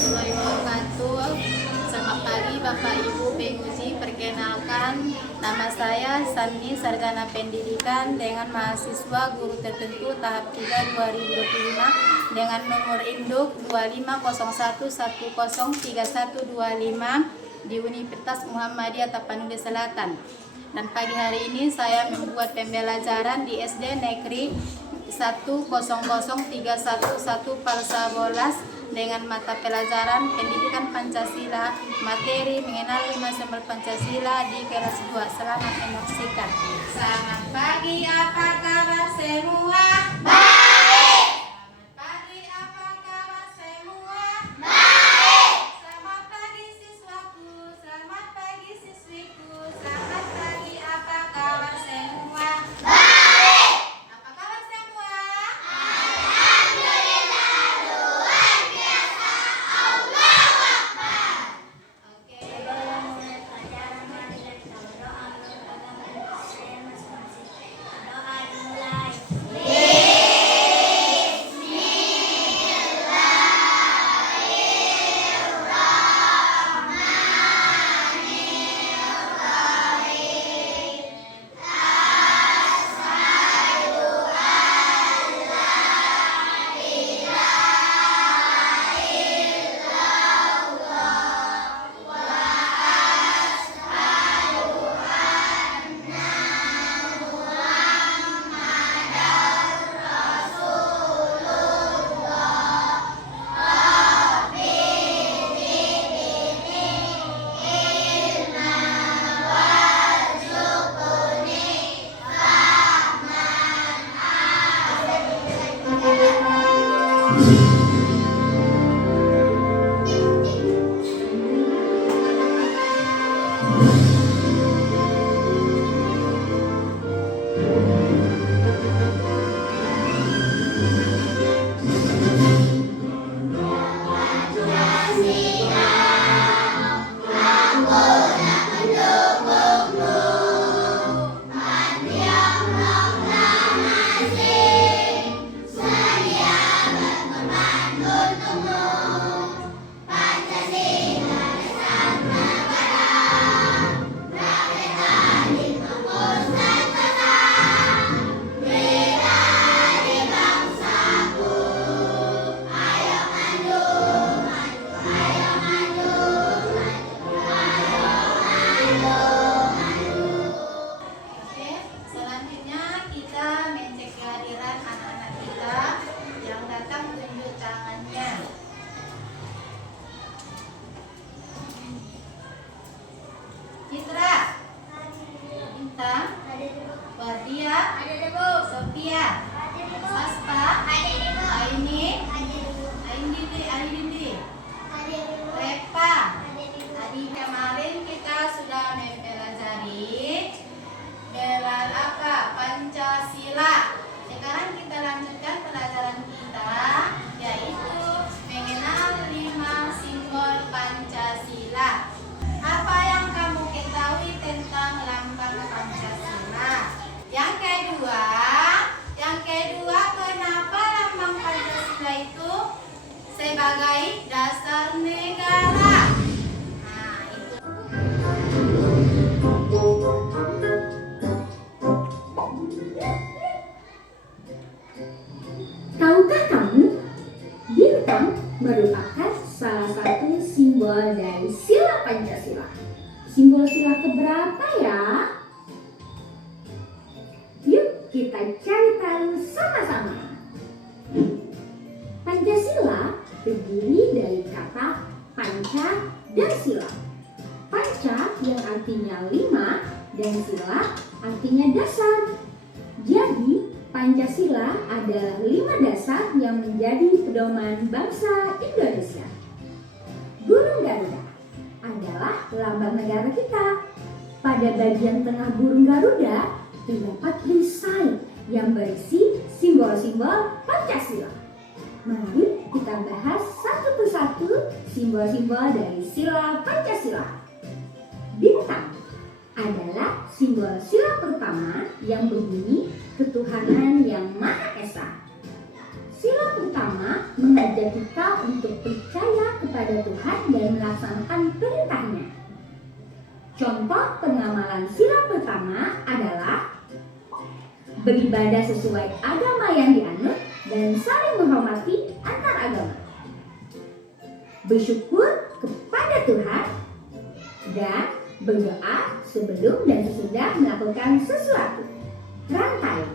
warahmatullahi wabarakatuh. Selamat pagi Bapak Ibu penguji. Perkenalkan, nama saya Sani, sarjana pendidikan dengan mahasiswa guru tertentu tahap 3 2025 dengan nomor induk 2501103125 di Universitas Muhammadiyah Tapanuli Selatan. Dan pagi hari ini saya membuat pembelajaran di SD Negeri 1003111 Palsabolas dengan mata pelajaran Pendidikan Pancasila, materi mengenal 5 simbol Pancasila di kelas 2. Selamat menyaksikan. Selamat pagi, apa kabar semua? Baik. Selamat pagi, apa kabar semua? Baik. Selamat pagi siswaku, selamat pagi siswiku, selamat pagi, apa kabar semua? Baik. Apa kabar semua? Citra, Bintang, Wardia, Sophia, Saspa, Aini, Aidindi, Repa. Tadi kemarin kita sudah mempelajari gelar apa? Pancasila. Sekarang kita lanjutkan pelajaran kita, yaitu mengenal 5 simbol Pancasila. Apa yang kamu ketahui tentang lambang Pancasila? Yang kedua, kenapa lambang Pancasila itu sebagai dasar negara? Nah, itu. Tahukah kamu, bintang merupakan salah satu simbol dari sila Pancasila. Simbol sila keberapa ya? Yuk kita cari tahu sama-sama. Pancasila terdiri dari kata panca dan sila. Panca yang artinya 5 dan sila artinya dasar. Jadi Pancasila adalah 5 dasar yang menjadi pedoman bangsa Indonesia. Burung Garuda adalah lambang negara kita. Pada bagian tengah burung Garuda terdapat perisai yang berisi simbol-simbol Pancasila. Mari kita bahas satu persatu simbol-simbol dari sila Pancasila. Bintang adalah simbol sila pertama yang berbunyi ketuhanan yang Maha Esa. Sila pertama mengajarkan mengajak kita untuk percaya kepada Tuhan dan melaksanakan perintah-Nya. Contoh pengamalan sila pertama adalah beribadah sesuai agama yang dianut dan saling menghormati antar agama. Bersyukur kepada Tuhan dan berdoa sebelum dan sesudah melakukan sesuatu. Rantai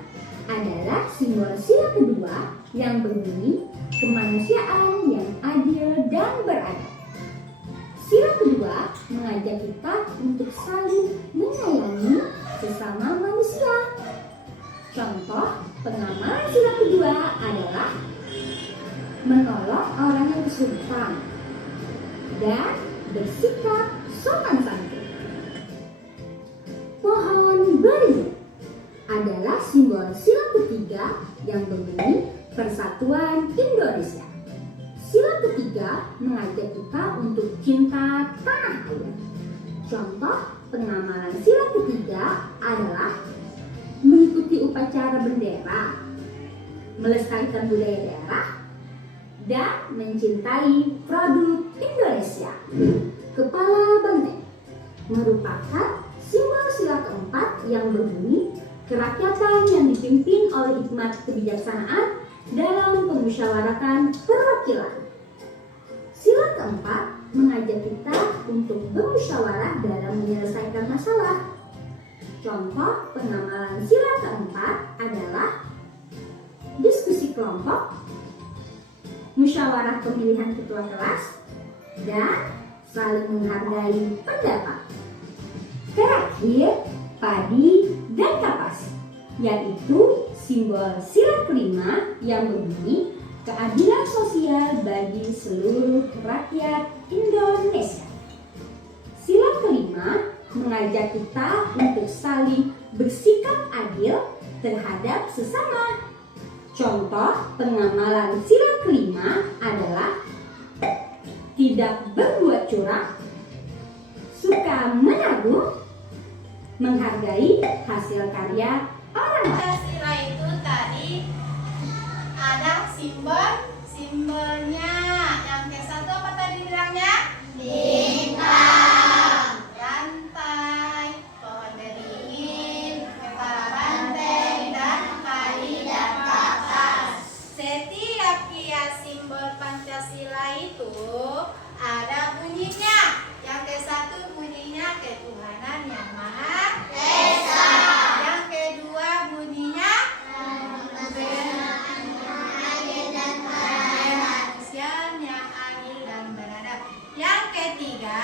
adalah simbol sila kedua yang berbunyi kemanusiaan yang adil dan beradab. Sila kedua mengajak kita untuk saling menyayangi sesama manusia. Contoh pengamalan sila kedua adalah menolong orang yang kesulitan dan bersikap sopan santun. Pohon beringin adalah simbol sila ketiga yang berbunyi Persatuan Indonesia. Sila ketiga mengajak kita untuk cinta tanah air. Contoh pengamalan sila ketiga adalah mengikuti upacara bendera, melestarikan budaya daerah, dan mencintai produk Indonesia. Kepala banteng merupakan simbol sila keempat yang berbunyi kerakyatan yang dipimpin oleh hikmat kebijaksanaan dalam pemusyawaratan perwakilan. Sila keempat mengajak kita untuk bermusyawarah dalam menyelesaikan masalah. Contoh pengamalan sila keempat adalah diskusi kelompok, musyawarah pemilihan ketua kelas, dan saling menghargai pendapat. Terakhir, padi dan kapas, yaitu simbol sila kelima yang berbunyi keadilan sosial bagi seluruh rakyat Indonesia. Sila kelima mengajak kita untuk saling bersikap adil terhadap sesama. Contoh pengamalan sila kelima adalah tidak berbuat curang, suka menabung, menghargai hasil karya orang lain. Sila itu tadi ada simbolnya. Yang ke satu apa tadi bilangnya? Bintang. Rantai, pohon beringin, kepala banteng, dan padi dan kapas. Setiap kias simbol Pancasila itu ada bunyinya. Yang ke satu bunyinya ketuhanan yang maha esa. Yang kedua bunyinya kemanusiaan yang adil dan beradab. Yang ketiga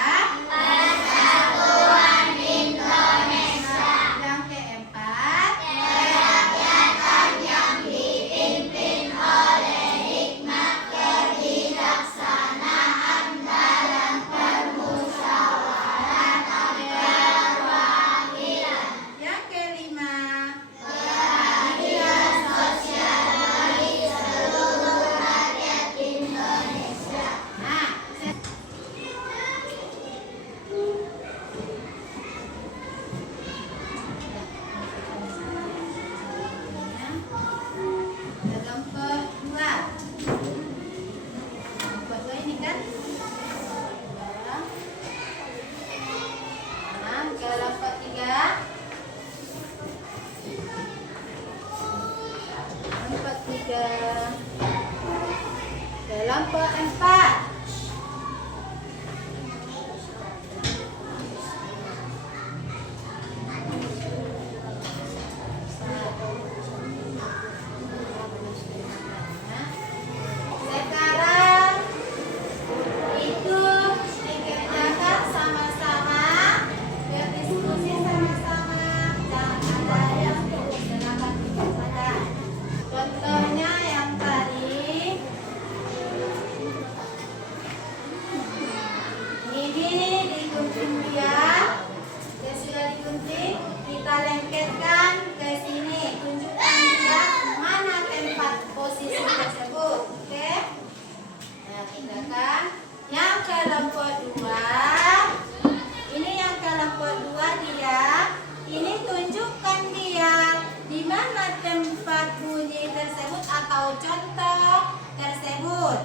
persatuan Indonesia. Yang keempat kerakyatan yang dipimpin oleh hikmat kebijaksanaan dalam permusyawaratan perwakilan. Yang kelima keadilan sosial bagi seluruh rakyat Indonesia. Nah, kelompok dua. Kelompok dua ini kan. Nah, kelompok tiga. Kelompok tiga. Kelompok empat. Sekarang itu dikerjakan sama-sama, berdiskusi sama-sama, jangan ada yang silakan saja. Contohnya yang tadi ini digunting dia, dia sudah digunting, kita lengketkan ke sini, tunjukkan dia mana tempat posisi tersebut, oke? Nah, tindakan yang kelompok dua, ini yang kelompok dua dia, ini tunjukkan dia di mana tempat bunyi tersebut atau contoh tersebut.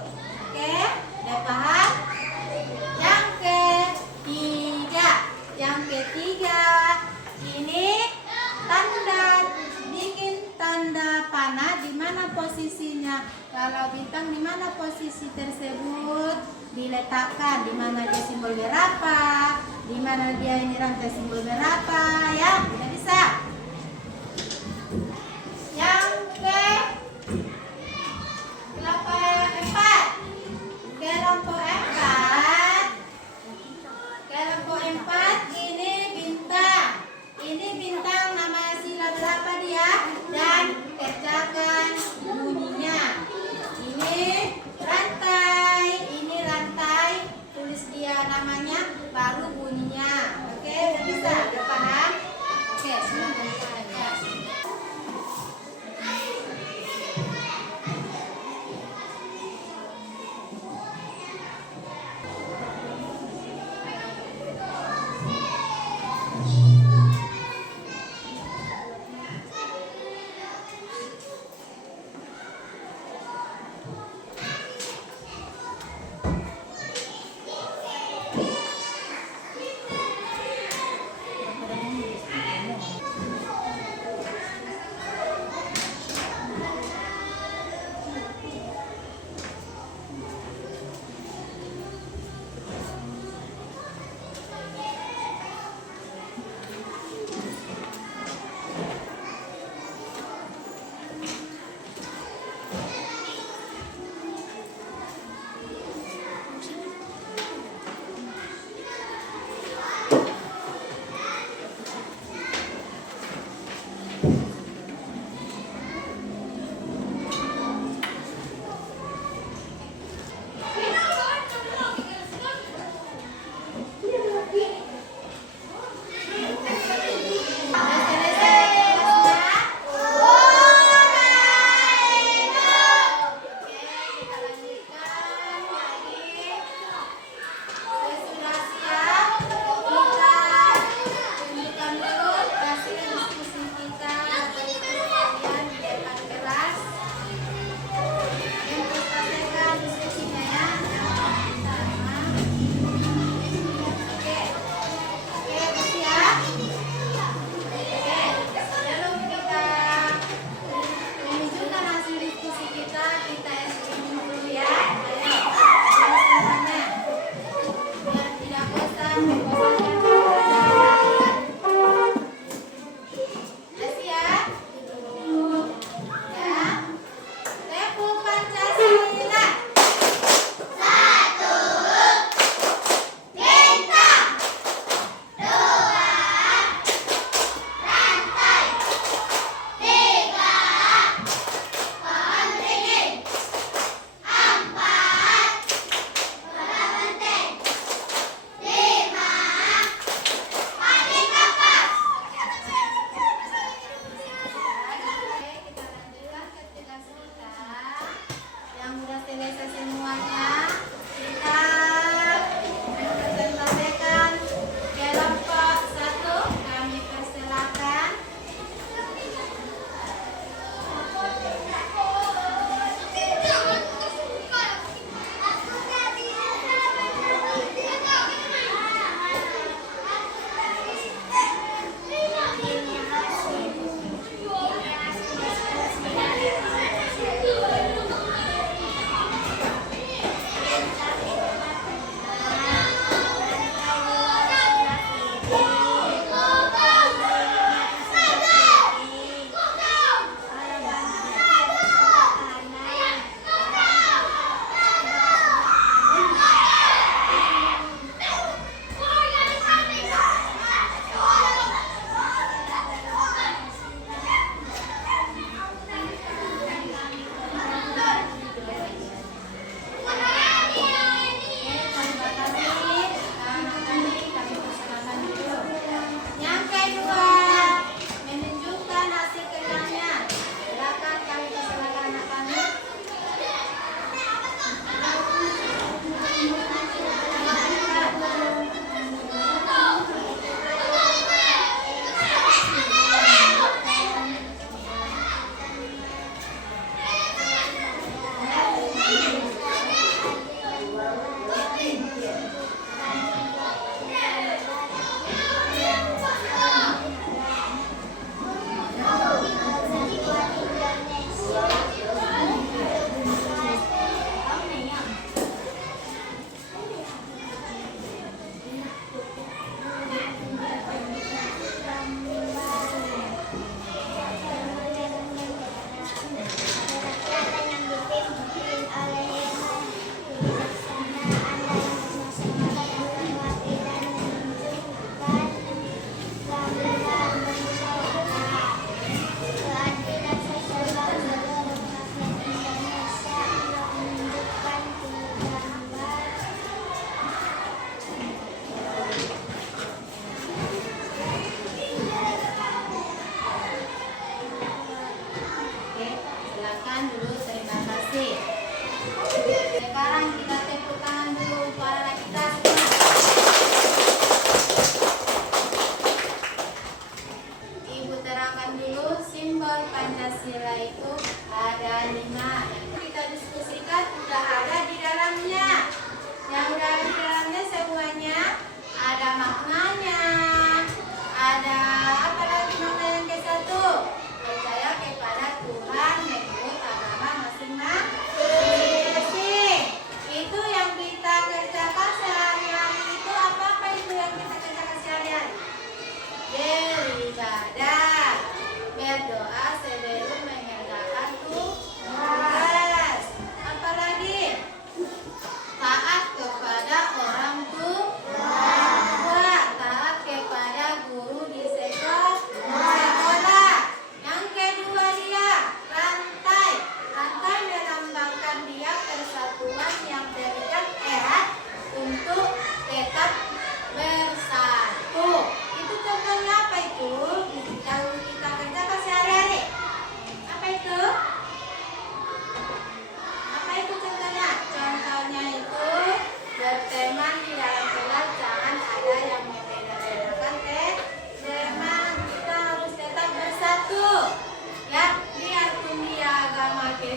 mana posisinya? Kalau bintang di mana posisi tersebut diletakkan? Di mana dia simbol berapa? Di mana dia ini rantai simbol berapa? Ya, tidak bisa. Yang kelompok 4. Kelompok 4 ini bintang. Ini bintang, nama sila berapa dia? Dan kerjakan bunyinya. Ini rantai, tulis dia namanya, baru bunyinya. Oke, udah bisa, udah paham? Oke, silakan ya.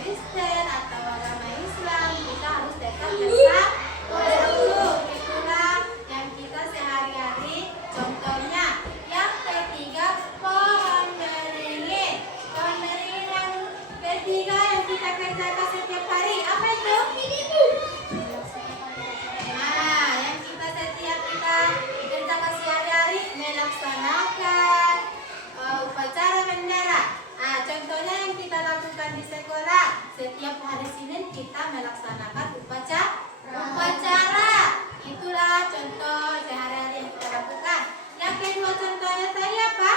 Kristen atau agama Islam, kita harus tetap bersatu. Itulah yang kita sehari-hari. Contohnya yang ketiga, pohon beringin. Pohon beringin yang ketiga yang kita kerjakan setiap hari, apa itu? Nah, yang setiap kita kerjakan sehari-hari melaksanakan upacara bendera. Nah, contohnya yang kita lakukan di sekolah, setiap hari Senin kita melaksanakan upacara. Itulah contoh sehari-hari yang kita lakukan. Yang kedua contohnya tadi apa?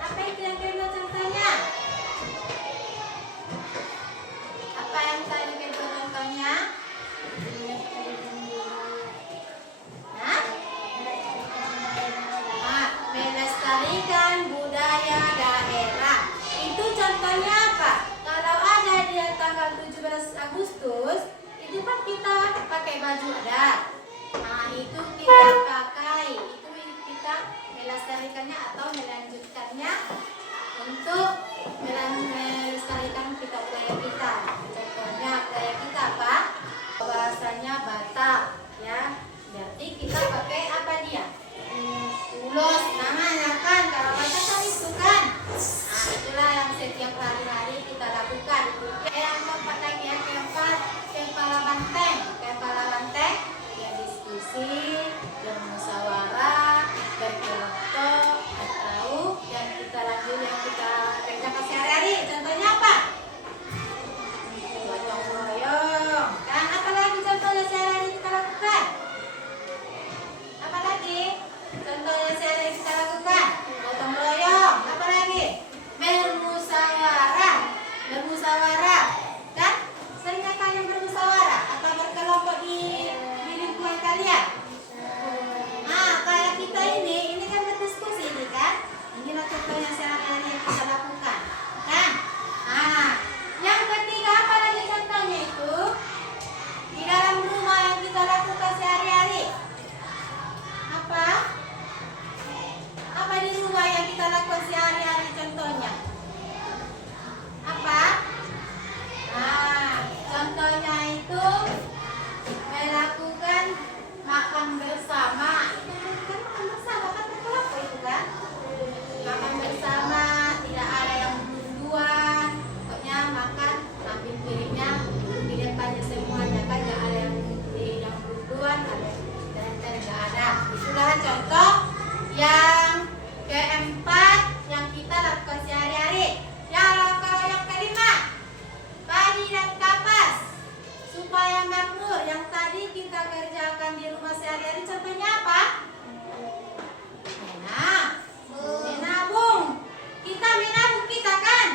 Apa itu yang kedua contohnya? Apa yang tadi kedua contohnya? Melestarikan budaya daerah. Itu contohnya apa? Kalau ada di tanggal 17 Agustus, itu kan kita pakai baju adat. Nah, itu kita pakai, itu kita melestarikannya atau melanjutkannya untuk melestarikan kita budaya kita. Contohnya budaya kita apa? Bahasanya Batak, ya. Berarti kita pakai apa dia? Ulos namanya kan, kalau Batak kan itu kan. Nah, itulah yang setiap hari-hari kita lakukan. Yang keempat lagi, yang keempat, kepala banteng, ya diskusi, bermusyawarah, berkelompok, atau yang kita lanjut yang kita kerjakan sehari-hari. Contohnya apa? Gotong royong. Dan apa lagi contohnya sehari-hari kita lakukan? Apa lagi? Contohnya sehari-hari kita lakukan gotong royong. Apa lagi? Bermusyawarah. Kan? Seringkah kalian bermusyawarah atau berkelompok di lingkungan kalian? Nah, kayak kita ini kan berdiskusi ini kan? Inilah contohnya sehari-hari yang kita lakukan. Kan? Nah, yang ketiga apa lagi contohnya itu? Di dalam rumah yang kita lakukan sehari-hari. Apa? Apa di rumah yang kita lakukan sehari-hari contohnya? Apa? Nah, contohnya itu melakukan makan bersama. Itu kan makan bersama kan berkelompok itu kan? Makan bersama, tidak ada yang duluan. Pokoknya makan ambil piringnya di depannya semuanya kan, nggak ada yang duluan, ada dan nggak ada. Itulah contoh yang keempat yang kita lakukan sehari-hari. Kalau yang kelima, padi dan kapas supaya makmur. Yang tadi kita kerjakan di rumah sehari-hari contohnya apa? Menabung. Kita menabung kita kan?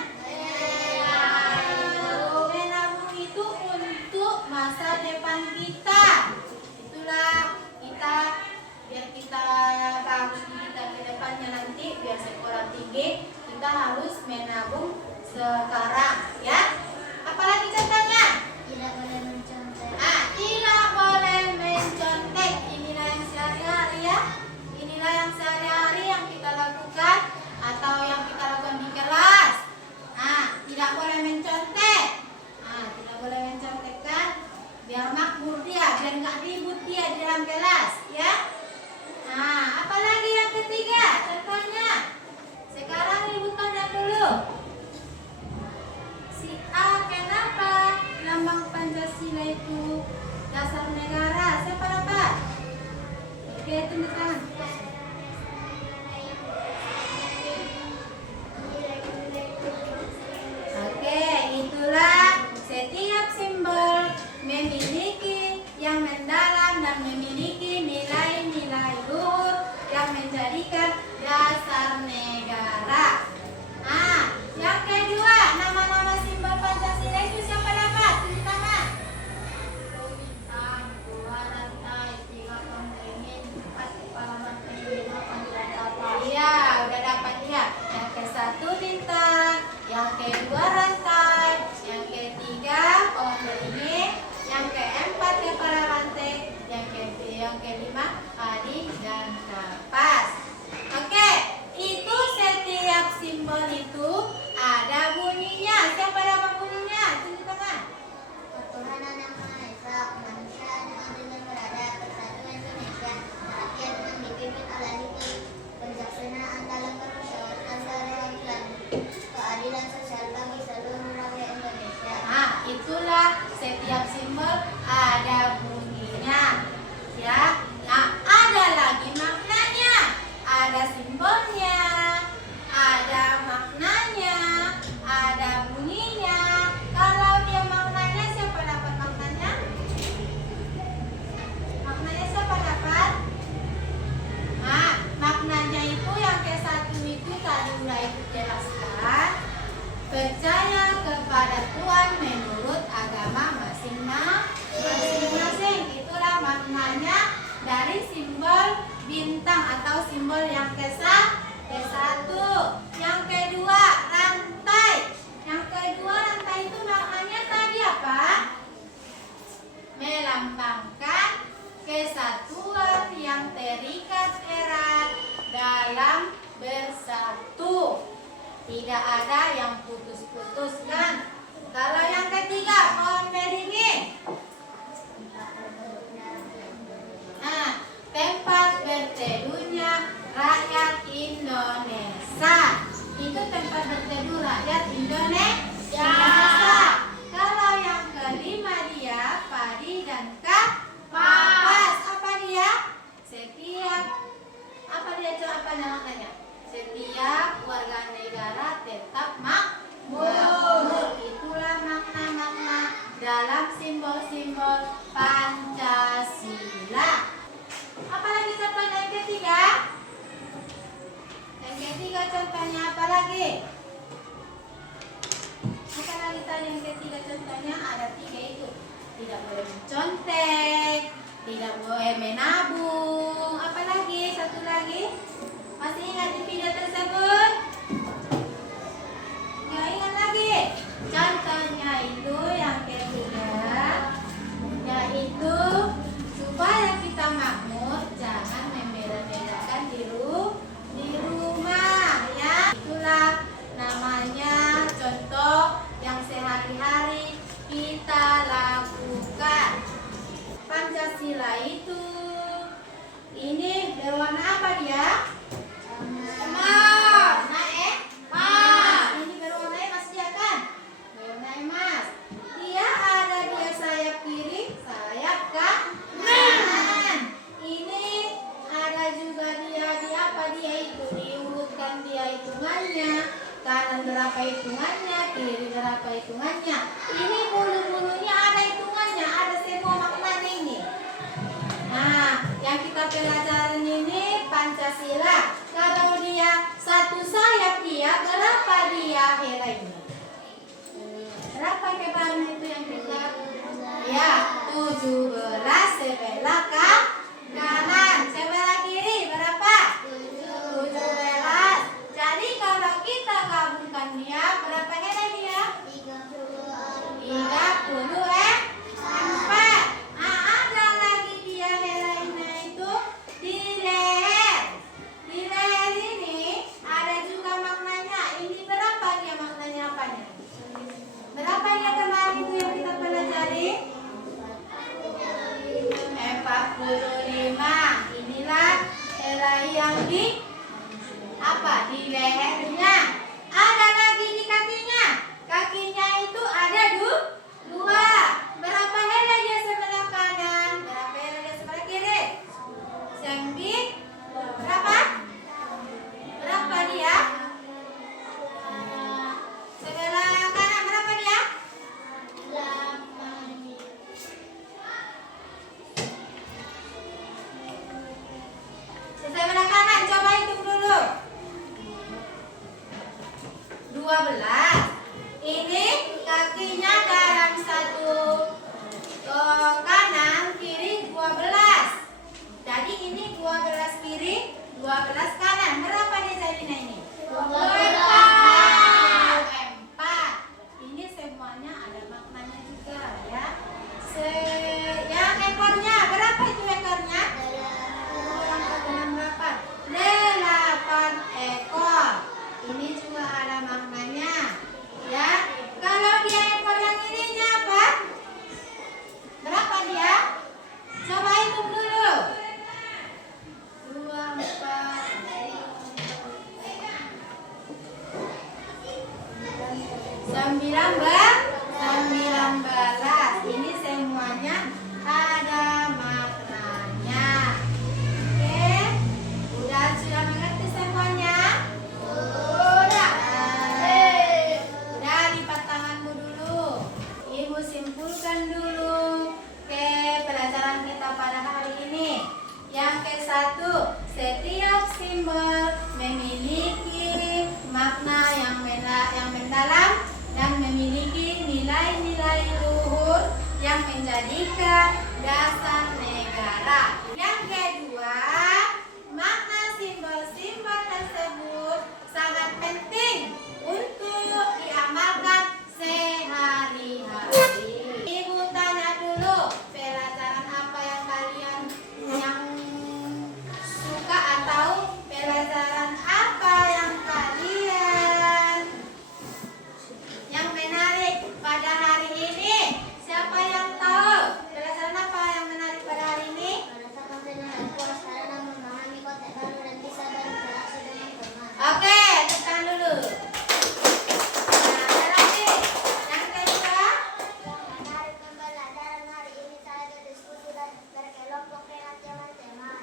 Menabung itu untuk masa depan kita. Itulah kita biar kita bagus di kita ke depannya nanti, biar sekolah tinggi, kita harus menabung sekarang, ya. Apalagi contohnya? Tidak boleh mencontek. Tidak boleh mencontek. Inilah yang sehari-hari, ya. Inilah yang sehari-hari yang kita lakukan atau yang kita lakukan di kelas. Tidak boleh mencontek. Tidak boleh mencontek kan? Biar makmur dia, biar nggak ribut dia di dalam kelas, ya. Apalagi yang ketiga, contohnya. Sekarang ributkan dulu. Si A, kenapa lambang Pancasila itu dasar negara? Siapa dapat? Oke, tunduk tangan. Oke, itulah setiap simbol memiliki yang mendalam dan memiliki nilai-nilai luhur yang menjadikan dasar negara. Yang kedua, nama-nama simbol Pancasila itu siapa dapat? Tunduk tangan. Bintang, 2 rantai, 3 pohon beringin, 4 kepala banteng, Setiap simbol ada bunyinya. Ya. Nah, ada lagi maknanya. Ada simbolnya, ada maknanya, ada bunyinya. Kalau dia maknanya, siapa dapat maknanya? Maknanya siapa dapat? Nah, maknanya itu yang ke-1 itu tadi udah itu jelaskan. Percaya kepada Tuhan menurut agama masing-masing. Itulah maknanya dari simbol bintang atau simbol yang ke-1. Yang kedua, rantai. Yang kedua, rantai itu maknanya tadi apa? Melambangkan kesatuan yang terikat erat dalam bersatu. Tidak ada yang putus-putus kan? Kalau yang ketiga, pohon beringin. Nah, tempat berteduhnya rakyat Indonesia. Itu tempat berteduh rakyat Indonesia. Kalau yang kelima dia padi dan kapas. Apa dia? Setiap apa dia coba apa namanya? Setiap warga negara tetap makmur. Itulah makna-makna dalam simbol-simbol Pancasila. Apalagi contohnya yang ketiga? Yang ketiga contohnya apa lagi? Apa lagi tadi yang ketiga contohnya? Ada 3 itu. Tidak boleh mencontek, tidak boleh menabung. Apa lagi? Satu lagi? Masih ingat di video tersebut? Nggak ingat lagi? Contohnya itu yang ketiga, yaitu supaya kita makmur, jangan membeda-bedakan di rumah, ya. Itulah namanya contoh yang sehari-hari kita lakukan. Pancasila itu ini berwarna apa dia? Warna emas. Ini berwarna emas dia kan? Berwarna emas. Dia ada dia sayap kiri, sayap kanan. Ini ada juga dia di apa dia itu diurutkan dia hitungannya. Kanan berapa hitungannya, kiri berapa hitungannya. Ini bulu-bulunya ada hitungannya, ada semua maknanya ini. Nah, yang kita pelajarin ini Pancasila. Kalau dia satu sayap dia, berapa dia helainya? Berapa kebaran itu yang kita? Ya, 17 sebelah kanan. Sebelah kiri berapa? 17. Jadi kalau kita gabungkan dia, berapa helai dia? 34. Nah, ada lagi dia helainya itu di leher. Di leher ini ada juga maknanya. Ini berapa dia maknanya apanya? Berapa dia kemarin itu yang kita pelajari? lanjutkan dulu ke pelajaran kita pada hari ini. Yang ke-1, setiap simbol memiliki makna yang mendalam dan memiliki nilai-nilai luhur yang menjadikan dasar negara. Yang kedua, makna simbol-simbol tersebut sangat penting untuk diamalkan sehari-hari. Ibu tanya dulu, pelajaran apa yang kalian suka atau pelajaran apa yang kalian yang menarik pada hari ini? Siapa yang tahu pelajaran apa yang menarik pada hari ini? Oke, tekan dulu. Nah, ada lagi. Yang kedua,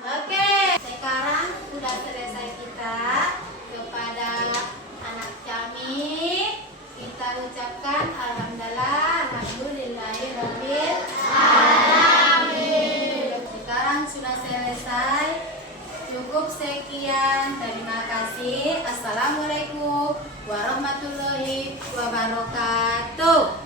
oke, sekarang sudah selesai kita kepada anak kami. Kita ucapkan alhamdulillahirabbil alamin. Sekarang sudah selesai. Cukup sekian. Terima kasih. Assalamualaikum warahmatullahi wabarakatuh.